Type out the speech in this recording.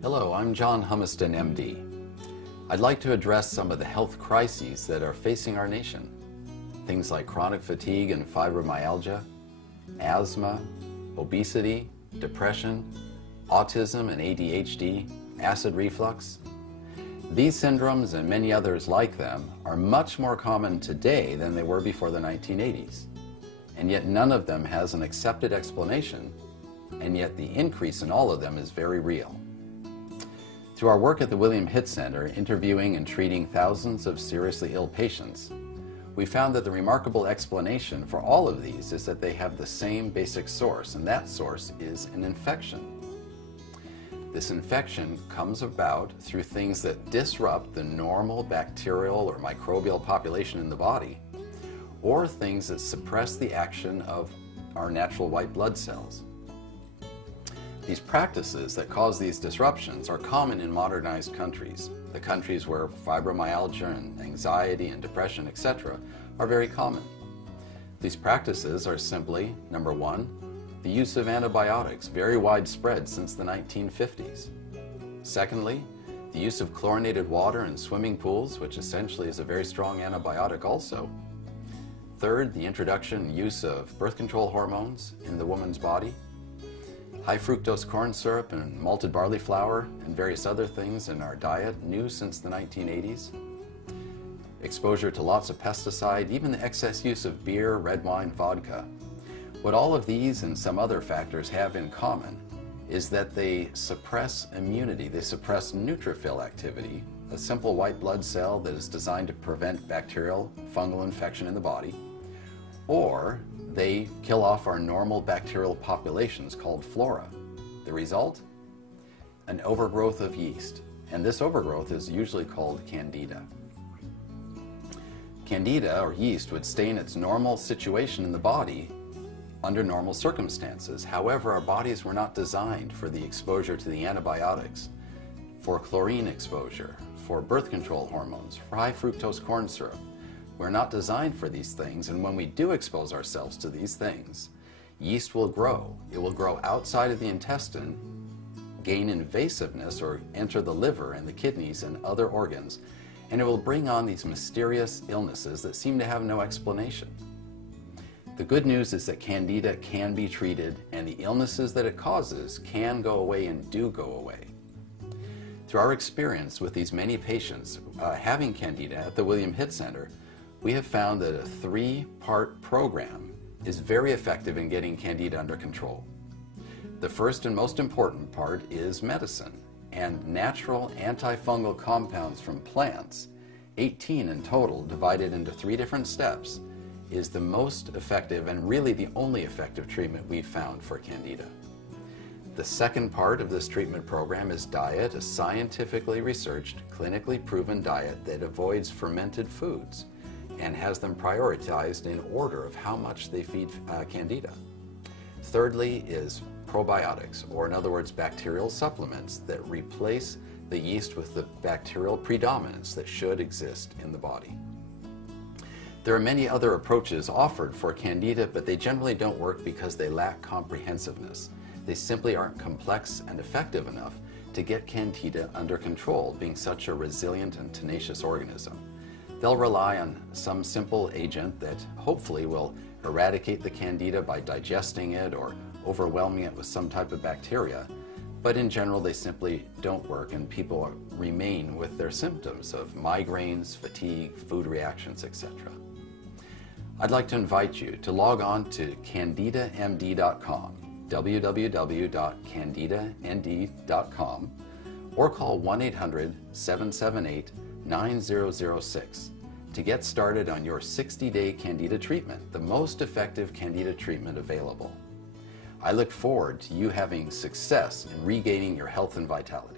Hello, I'm John Humiston, MD. I'd like to address some of the health crises that are facing our nation. Things like chronic fatigue and fibromyalgia, asthma, obesity, depression, autism and ADHD, acid reflux. These syndromes and many others like them are much more common today than they were before the 1980s. And yet none of them has an accepted explanation, and yet the increase in all of them is very real. Through our work at the William Hitt Center, interviewing and treating thousands of seriously ill patients, we found that the remarkable explanation for all of these is that they have the same basic source, and that source is an infection. This infection comes about through things that disrupt the normal bacterial or microbial population in the body, or things that suppress the action of our natural white blood cells. These practices that cause these disruptions are common in modernized countries, the countries where fibromyalgia and anxiety and depression, etc., are very common. These practices are simply, number one, the use of antibiotics, very widespread since the 1950s. Secondly, the use of chlorinated water in swimming pools, which essentially is a very strong antibiotic also. Third, the introduction and use of birth control hormones in the woman's body. High fructose corn syrup and malted barley flour and various other things in our diet, new since the 1980s. Exposure to lots of pesticide, even the excess use of beer, red wine, vodka. What all of these and some other factors have in common is that they suppress immunity, they suppress neutrophil activity, a simple white blood cell that is designed to prevent bacterial, fungal infection in the body, or they kill off our normal bacterial populations called flora. The result? An overgrowth of yeast, and this overgrowth is usually called Candida. Candida, or yeast, would stay in its normal situation in the body under normal circumstances. However, our bodies were not designed for the exposure to the antibiotics, for chlorine exposure, for birth control hormones, for high fructose corn syrup. We're not designed for these things, and when we do expose ourselves to these things, yeast will grow. It will grow outside of the intestine, gain invasiveness, or enter the liver and the kidneys and other organs, and it will bring on these mysterious illnesses that seem to have no explanation. The good news is that Candida can be treated, and the illnesses that it causes can go away and do go away. Through our experience with these many patients having Candida at the William Hitt Center, we have found that a three-part program is very effective in getting Candida under control. The first and most important part is medicine, and natural antifungal compounds from plants, 18 in total, divided into 3 different steps, is the most effective and really the only effective treatment we've found for Candida. The second part of this treatment program is diet, a scientifically researched, clinically proven diet that avoids fermented foods and has them prioritized in order of how much they feed Candida. Thirdly is probiotics, or in other words, bacterial supplements that replace the yeast with the bacterial predominance that should exist in the body. There are many other approaches offered for Candida, but they generally don't work because they lack comprehensiveness. They simply aren't complex and effective enough to get Candida under control, being such a resilient and tenacious organism. They'll rely on some simple agent that hopefully will eradicate the Candida by digesting it or overwhelming it with some type of bacteria, but in general they simply don't work, and people remain with their symptoms of migraines, fatigue, food reactions, etc. I'd like to invite you to log on to candidamd.com, www.candidamd.com, or call 1-800-778-9006 to get started on your 60-day Candida treatment, the most effective Candida treatment available. I look forward to you having success in regaining your health and vitality.